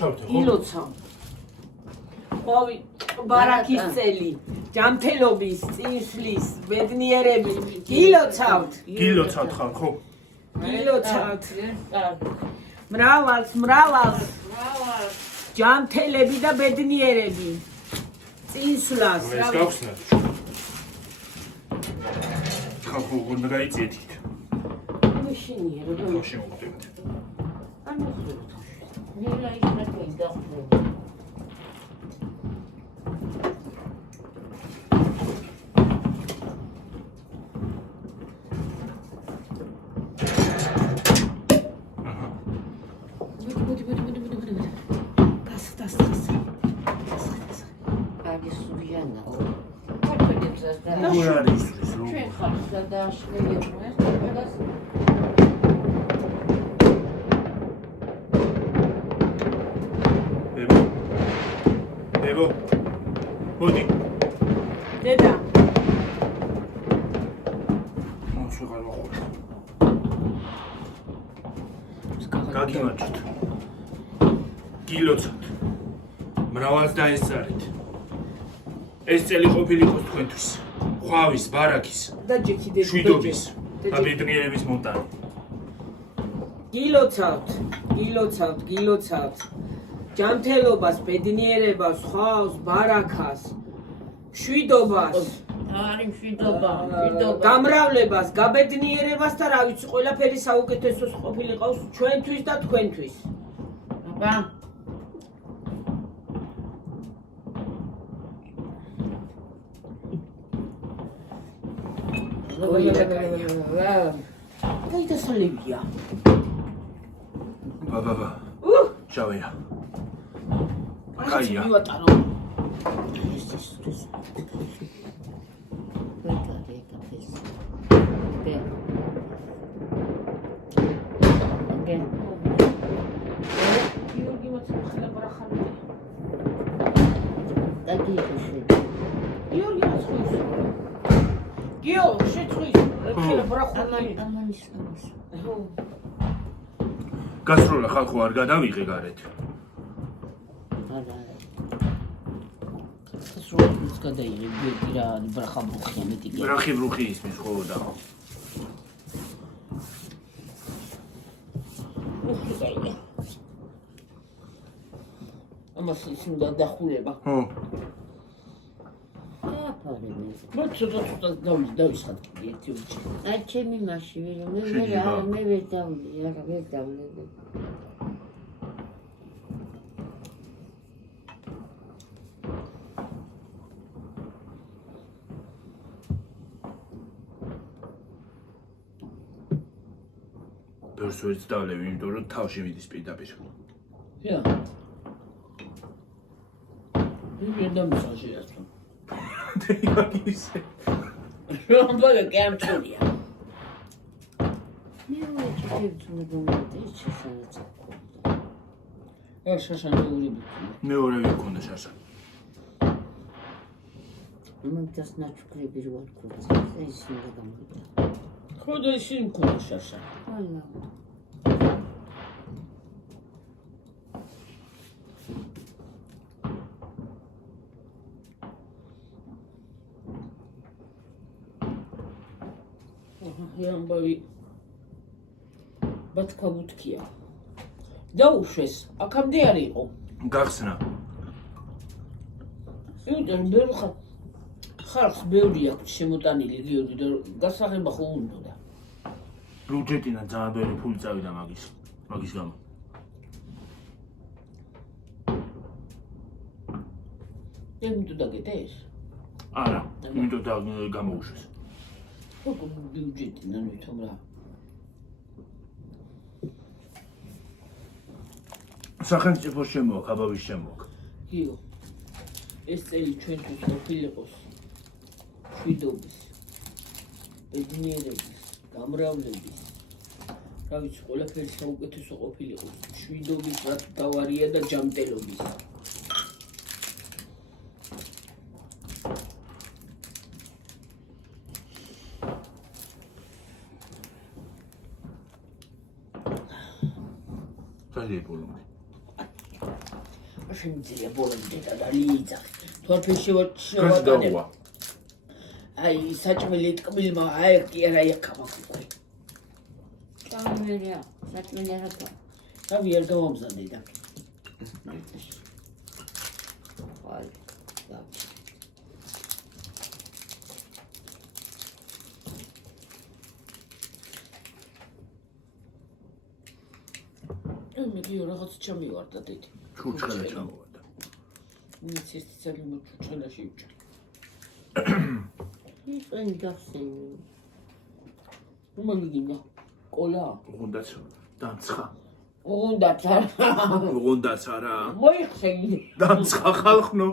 გილოცავ. ყვავი ბარაქის წელი, ჯანმრთელობის, წინსვლის, ბედნიერების გილოცავთ. გილოცავთ ხარ ხო? გილოცავთ. მრავალს. ჯანმრთელები და ბედნიერები. წინსვლას. ეს გავხსნათ. ხალხო უნდა გაიწიეთ იქ. მაშინია რომ ხო შემოვხვდებით. არ მოხდებოდ. ნელა ის რაკენ დახვდება. მოდი. დედა. შეღარ ვახურე. გაგიმარჯვეთ. გილოცავთ. მრავალს დაესწარეთ. ეს წელი ყოფილიყო თქვენთვის. ხვავის, ბარაქის და ჯექი შვიდობის და ბედნიერების მომტანი. გილოცავთ. ჯანმრთელობას, ბედნიერებას, ხვავს, ბარაქას, შვიდობას. არის მშვიდობა. გამრავლებას, გაბედნიერებას და რა ვიცი, ყველაფერი საუკეთესოს ყოფილიყავს ჩვენთვის და თქვენთვის. აბა. გაიდასალებია. ბაბა. ჩავია. კაია. მივატარო. გასროლა ხალხო არ გადავიღე გარეთ. სროლის გადაიღე რა ბრახაბრუხი მეტი. ბრახიბრუხი ისმის ხო და. ამას ის უნდა დახულება. ხო. ცოტა დავისხად კიდე ერთი უჩი. აი ჩემი მასში ვერ მე ვერ დავვლები. ბევრს ვერ ვწავლები, იმიტომ რომ თავში მიდის პირდაპირ. Ja. Ich bin da Passagier. დიაგისე. რომ ბოლო კემპტურია. მე ვიჩვენე გონდეს შესაძლოა. მეორე ვიქონდა შაშა. მომენტას ნაჩუქრები რო არ ქონდეს, ეს უნდა გამოვიდა. ხოდა ის მქონდა შაშა. ალა. ამბავი ბათქაბუთქია. დაუშვეს, აქამდე არ იყო. გახსნა. იმიტომ ბევრი ხალხს ბევრი აქვს შემოტანილი გიორგი და გასაღება ხო უნდა. ბიუჯეტინა ძალიან ბევრი ფული წავიდა მაგის გამო. იმიტომ დაგეთეს? არა, იმიტომ და გამოუშვეს. ხო ბიუჯეტინა ნვითომ რა. სახელმწიფოს შემოაქვს, აბავის შემოაქვს. იო. ეს წელი ჩვენთვის ყოფილიყოს შვიდობის, ბედნიერების, გამრავლების, რა ვიცი, ყველაფერი საუკეთესო ყოფილიყოს შვიდობის, რაც თავარია და ჯანმრთელობის. Tadi bolong. შემიძლია ბოლომდე და ლიიძახი. თუ არ კაცი შევატანებ. გაუვა. აი საჭმელი ტკბილმა აი კი არა ეკავაკუი. ჭამელია, საჭმელი არა თქო. თავი არ გამომზადე და. აი, და. მე კი რაღაც ჩამივარდა დიდი. ჩურჩხელა ჩამოვარდა. მის ერთი წელი მოჩუჩელა შევჭა. ისენ გახსენი. უმაგინა. ყოლა. უღუნდაც დამცხა. უღუნდაც არა. უღუნდაც არა. მოიხსენი. დამცხა ხალხნო.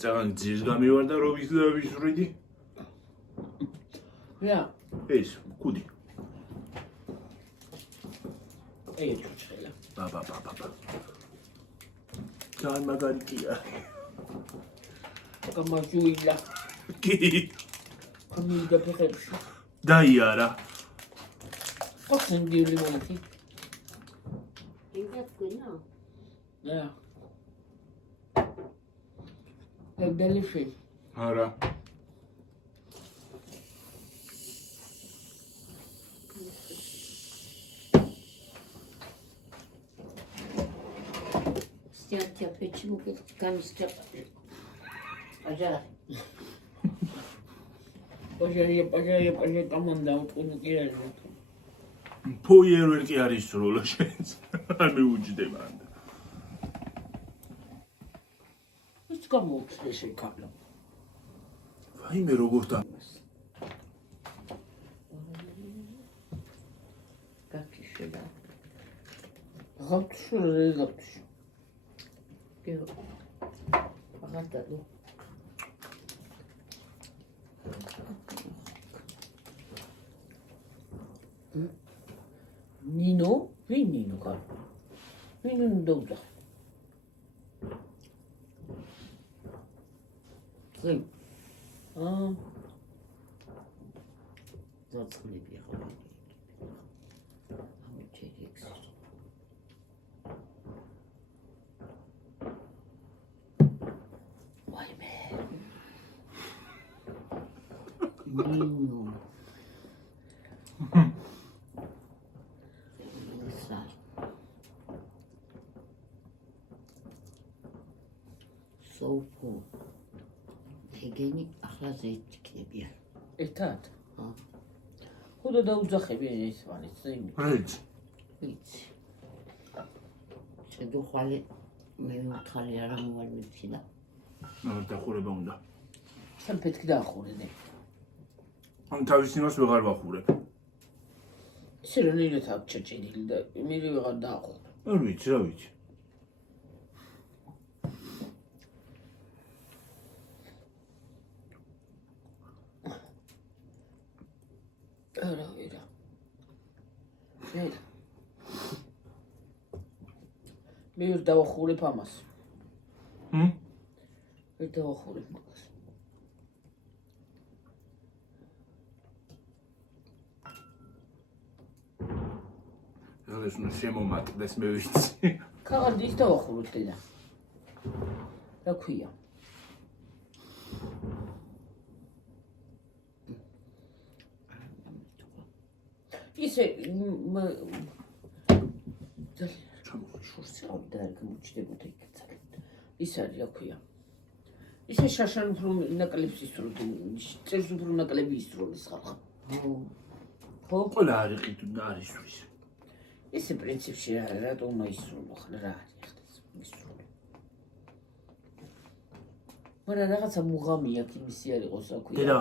ძალიან ძირს გამივარდა რომ ვისვრიდი. რა. ეს კუდი. აი ჩუჩელა. ბაბა. ძალიან მაგარია. გამაჟუილა. კი. გამიგა ფეხებში. დაიარა. ოხენდილი მონახი. ინდა თქვენა? რა. ებდელში. არა. Стятя почему как камстя. Ажа. პაჟარი გამონდა უკუნ კირაჟო. ფოიერვერ კი არის სროლა შენს. არ მეუჯდება. ის გამოუცხე შეკაბლა. ვაიმე როგორ და გაქიშება. ღავთშო რეგავთშო. კეო. აღარდა დო. ნინო? ვინ ნინო კარ? ვინ უნდა უძახ? ზემ. დაწყლები ახლა. ამოჩერი ექს. ვაიმე. ნინო. სოფო ეგენი ახლა ზეიქნებია. ერთად? ხო. ხოდა დაუძახები ეს ვანი ზემი. რეჯ ვიცი. შედუხვალე მე უთხარი არა მოვალმეცი და დახურება უნდა. სამ პეთქი დაახურე. ამ თავის იმას ვეღარ ვახურებ. ისე რომ ნინო თავ ჩაჭედილი და მე ვეღარ დაახურე. არ ვიცი, რა ვიცი. არა. მე ვერ დავახურებ ამას. ვერ დავახურებ მაგას. ეს ნუ შემომატყდეს მე ვიცი. ქაღალდი ის დავახურებ დედა. რა ქვია? ისე შორს ავდა გამოჩდებოდა იქცალ. ის არის რა ქვია? ისე შაშან უფრო ნაკლებს ისროდი, წერს უფრო ნაკლები ისროდის ხალხი. ხო? ყველა არის ყიდ არის ის. ისე პრინციპში რატომ ისროლო ხარ რა არის ხდეს ისროლო. მაგრამ რაღაცა მუღამი აქვს იმისი არ იყოს რა ქვია. დედა,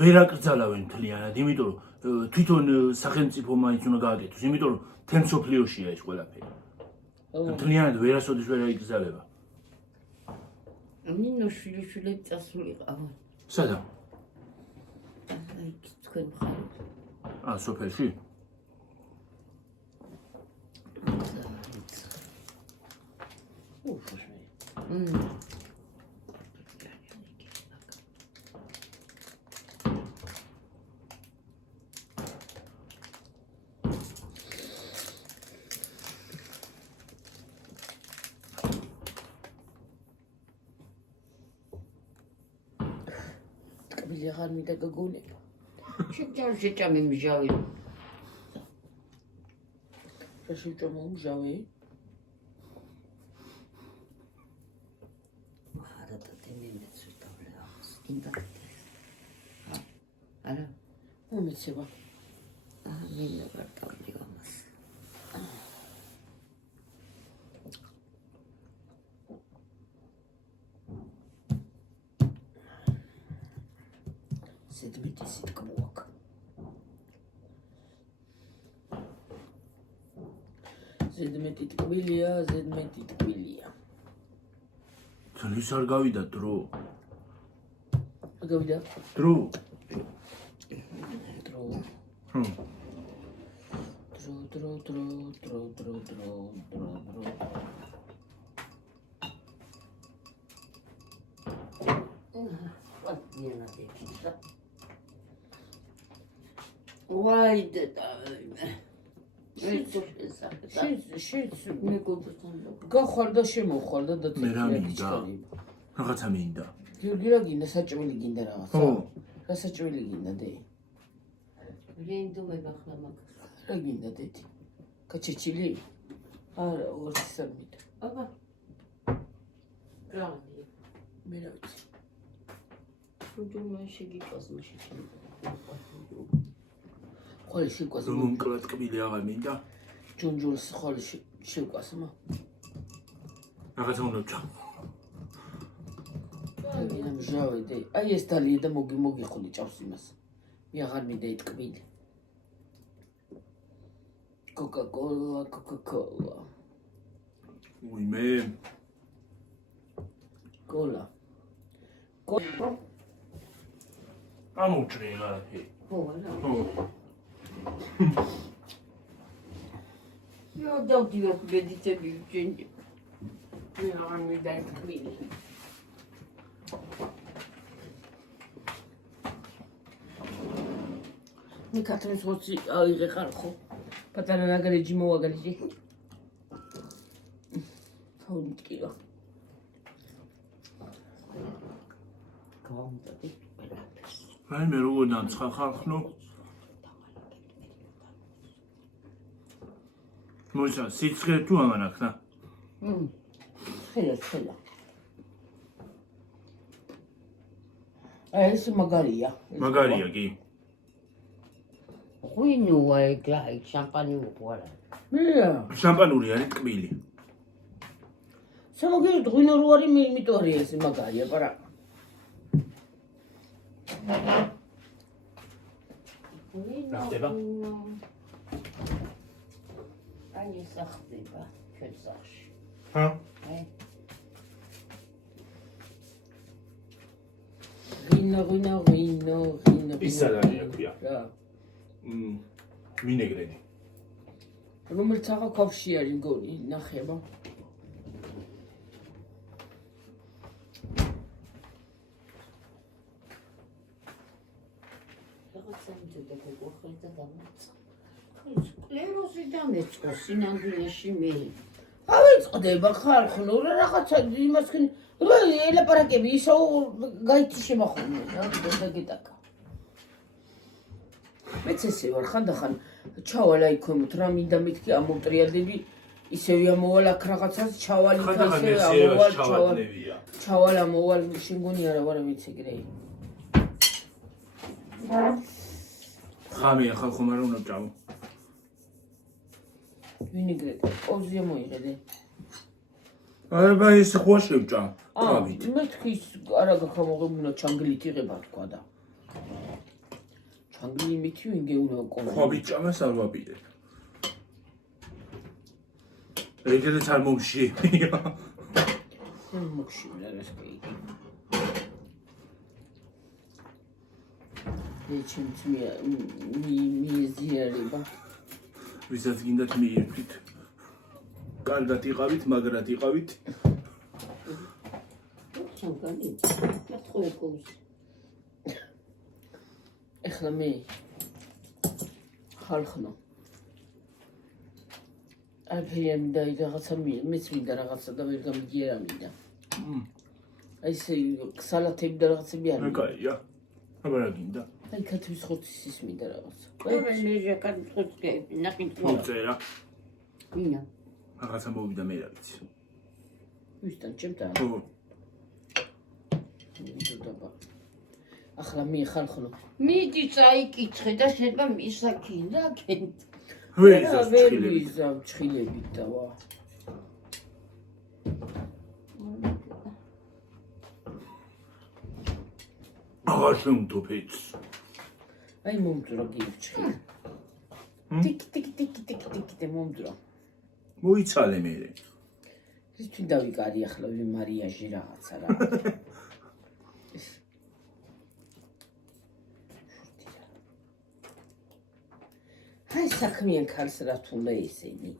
ვერ აკრძალავენ მთლიანად, იმიტომ რომ თვითონ სახელმწიფო მაინც უნდა გააკეთოს, იმიტომ რომ თემ სოფლიოშია ეს ყველაფერი. მთლიანად ვერასოდეს ვერ აიკრძალება. ნინო შვილიშვილები წასულიყავ. სადა? აი თქვენ მხარით. სოფელში? ტკბილი აღარ მინდა გაგონება. შეჭამი მჟავი. რა შევჭამო მჟავი? არა და დემენეც ვიტავლე ახს. ინდაკდეს. არა. მომეცება. მინდა ვარტავდი ამას. ზედმეტი სიტკბოაკ. ზედმეტი ტკბილია. ძლის არ გავიდა დრო. გავიდა დრო. დრო. ჰმ. დრო. ვატიანა დექიდა. ვაი დედა. შეც მეგობრთან გახარ და შემოხარ და მე რა მინდა? რაღაცა მინდა. გიორგი რა გინდა საჭმელი გინდა რაღაცა? ხო. რა საჭმელი გინდა დე? რეინდომება ხლა მაგას. რა გინდა დედი? გაჩეჩილი? არა, ორს არ მინდა. აბა. გრაუნდი. მე რა ვიცი. თუმცა შეგიყვას მაშინ. ხოლე შეკვას მომკლა ტკბილი აღარ მინდა. ჯუნჯულს ხოლე შეკვას მა. რაღაცა უნდა ვჭამ. რა მჟავე დე. აი ეს დალია და მოგიხული ჭავს იმას. მე აღარ მინდა იტკბილი. Coca-Cola. უი მე Cola. ამოჭრე გარაფი. ხო, არა. ხო. იო დავდივარ ბედიტები ვჭინდი. მე აღარ მინდა იტკბილი. მე კათრინს ხოცი აიღე ხარ ხო? პატარა ნაგარეჯი მოვაგარეჯი. თაუნ ტკივა. გავამდები ყველაფერს. აი მე როგორ დამცხა ხალხნო? მოიცა სიცხე თუ ამანახნა? ხელა. აი ეს მაგარია. მაგარია კი. ღვინო ეგლაი შამპანი უყურა. მერა. შამპანური არის ტკბილი. სამოგერ ღვინო რო არის მე იმიტომ არის ეს მაგარია, პარა. ღვინო. ხდება? აი ეს ახდება ჩვენ სახში. ჰა? აი ღვინო. ისალარია ქვია. რა. ვინეგრეტი. რომელიც აღა ყოფში არის გონი, ნახება. რაღაცა მიწოდა გოხელ და დამეწყო. კლეროზი დამეწყო სინამდვილეში მე. ავიწყდება ხალხნო, რაღაცა იმას ქნ ელაპარაკები ისო გაიცი შემახუნე, რა დაგეტაკა. მეც ესე ვარ ხანდახან ჩავალ აი ქომთ რა მინდა მეთქი ამოვტრიალდები ისევ ამოვალ აქ რაღაცას ჩავალ იქ ამოვალ ჩავალ ამოვალ შეგონი არა ვარ მეც ეგრე ხამია ხალხო მაგრამ უნდა ჭამო ვინეგრეტი ოზია მოიღედე არა ეს ხო შევჭამ თავით მეთქი არა გახამოღებუნა ჩანგლით იღება თქვა და ჩანგლი მითი ვინგე უნდა ყოლა ხო ბიჭამას არ ვაპირებ ეგრეც არ მომშია მომშია ეს კი ეჩემც მიზიარება ვისაც გინდათ მიირთვით კარგად იყავით მაგრად იყავით ჩანგალი მეთქო ეკოს ეხლა მე ხალხნო არაფერი მინდა რაღაცა მეც მინდა რაღაცა და ვერ გამიგიერა მინდა აი ესე სალათები და რაღაცები არის აკაია აბა რა გინდა? აი ქათმის ხორცის ის მინდა რაღაცა. ყველანაირ კარტოფელს ნაკით მოწერა. მინა. რაღაცა მოვიდა მე რა ვიცი. ვისთან ჩემთან? ხო. მიდოდაბა. ახლა მიეხალხო. მიდი წაიკითხე და შეიძლება მისაქინ რა გენ. ვერ ვერ ვიზავ ჩხილებით და ვა. აღარ შემთოფეც. აი მომძრა გიჩხილი. ტიკ ტიკ ტიკ ტიკ ტიკ და მომძრა. მოიცალე მე. ის თვი დავიკარი ახლა ვი მარიაჟი რაღაცა რა. აი საქმიან ქალს რა თუნდა ესენი.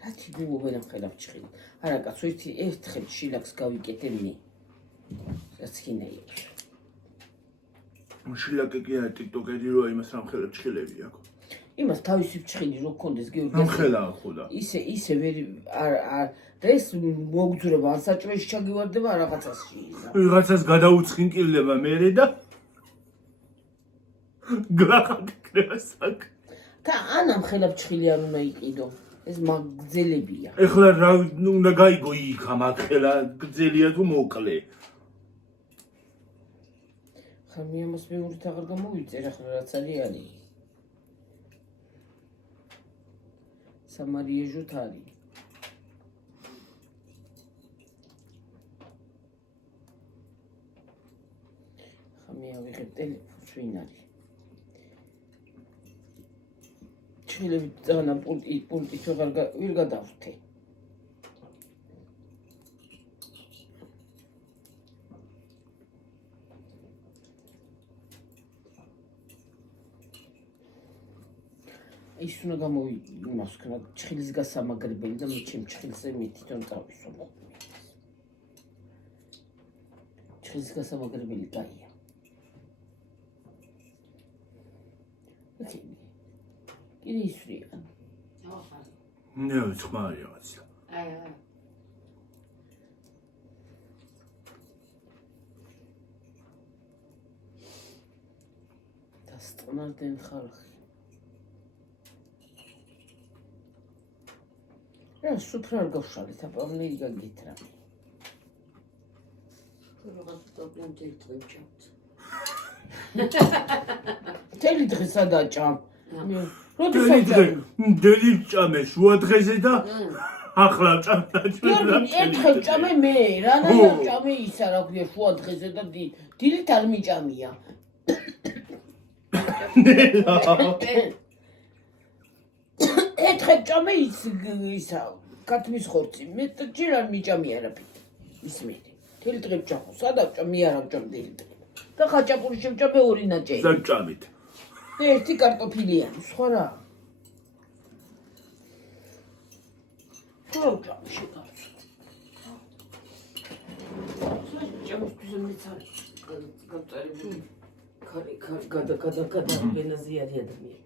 რათი გუგონა ხელაფ ჩხილი. არა კაცო ერთხელ შილაკს გავიკეთებნი. რაც ხინეი. შილაკი კი არა ტიკტოკერი რო იმას რამხელა ჩხილები აქვს. იმას თავისი ჩხილი რო გქონდეს გიორგი. რამხელა ხოდა. ისე ვერ ეს მოგძრება ასაჭრეში ჩაგივარდება რაღაცაში. ვიღაცას გადაუცხინკილდება მერე და გლახაკრება საკ. და ანამ ხელაფ ჩხილი არ უნდა იყიდო. ეს მაგძელებია. ეხლა რა უნდა გაიგო იქ ამ ახლა გძელია თუ მოკლე. ხა მე ამას მეურით აღარ გამოვიწერ ახლა რაც არის. სამარიეჟოთ არის. ხა მე ავიღებ ტელეფონს ვინ არის. ჩხილები ძანა პულტით ვერ გადავრთე. ის უნდა იმას ქნა ჩხილის გასამაგრებელი და მე ჩემ ჩხილზე მე თვითონ წავისვო. ჩხილის გასამაგრებელი გაია. კიდე ისვრია. ნე ხმარი რაღაცა. აი. დასტნარდნენ ხალხი. რა სუფრა არ გავშალეთ აბა მე გაგითრა. რაღაც პრობლემები წავჭამთ. თელი დღე სადაჭამ. დელი ჭამე შუა დღეზე და ახლა ჭამდა ჩვენ. ერთხელ ჭამე მე, რანაირ ჭამე ისა რა ქვია შუა დღეზე და დილით არ მიჭამია. ერთხელ ჭამე ისა ქათმის ხორცი. მე ჯერ არ მიჭამია არაფერი. ის მე. თელი დღე ჭამო, სადავჭა მე არ ავჭამ დილით. და ხაჭაპური შევჭამე ორი ნაჭერი. ზაჭამით. ერთი კარტოფილია, სხვა რა. ხოჭა შეგავს. ჯამისთვის მეცარი გავწერებული. გადა ბენაზი არის ადამიანი.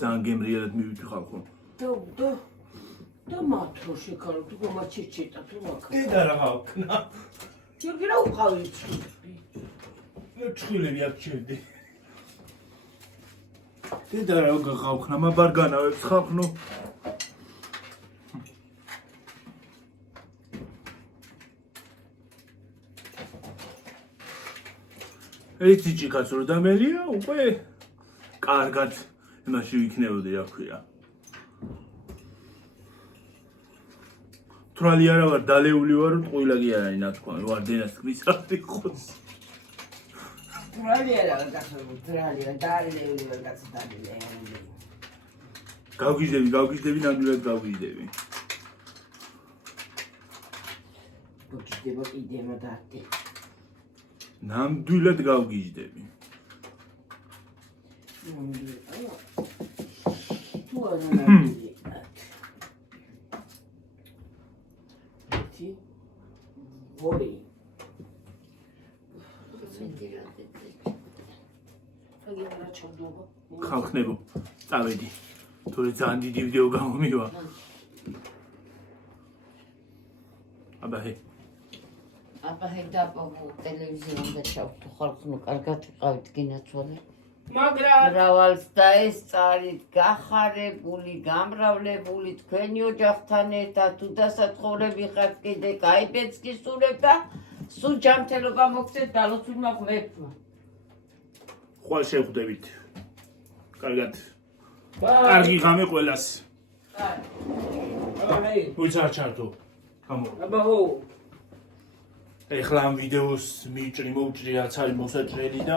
ძალიან გემრიელად მივიდიხარ ხო? და მათრო შეკარო თუ გამაჩეჩეტა თუ ვაკა. დედა რა გავქნა? ჯერგი რა უყავი ჩხილები. ჩხილები აქ ჩერდი. დედა რა გავქნა? მაბარგანავებს ხავხნო. ერთი ჭიქაც რო დამელია უკვე კარგად იმაში ვიქნებოდი რა ქვია. თრალი არა ვარ დალეული ვარ ტყუილა კი არა ნათქვა ვარ დენას თქვის რა იყოს. თრალი არა გასულ თრალი რა დალეული ვარ გასდადილი. გავგიჟდები ნამდვილად გავგიჟდები. გიჟდება კიდემა დარტი. ნამდვილად გავგიჟდები. თუ არა ნამდვილი. ორი. ხალხნებო, წავედი. თორე ძალიან დიდი ვიდეო გამომივა. აბა ჰე. აბა ხედა ტელევიზიამდე ჩავთო ხალხნო კარგად ვიყავით გინაცვალე მაგრამ მრავალს და ეს წარით გახარებული გამრავლებული თქვენი ოჯახთან ერთად თუ დასათხოვრები ხართ კიდე კაიბეც გისურვებ და სულ ჯანმრთელობა მოგცეთ დალოცულმა ღმერთმა ხვალ შევხვდებით კარგად კარგი ღამე ყველას ვიც არ ჩართო აბა ჰო ეხლა ამ ვიდეოს მოვჭრი რაც არის მოსაჭრელი და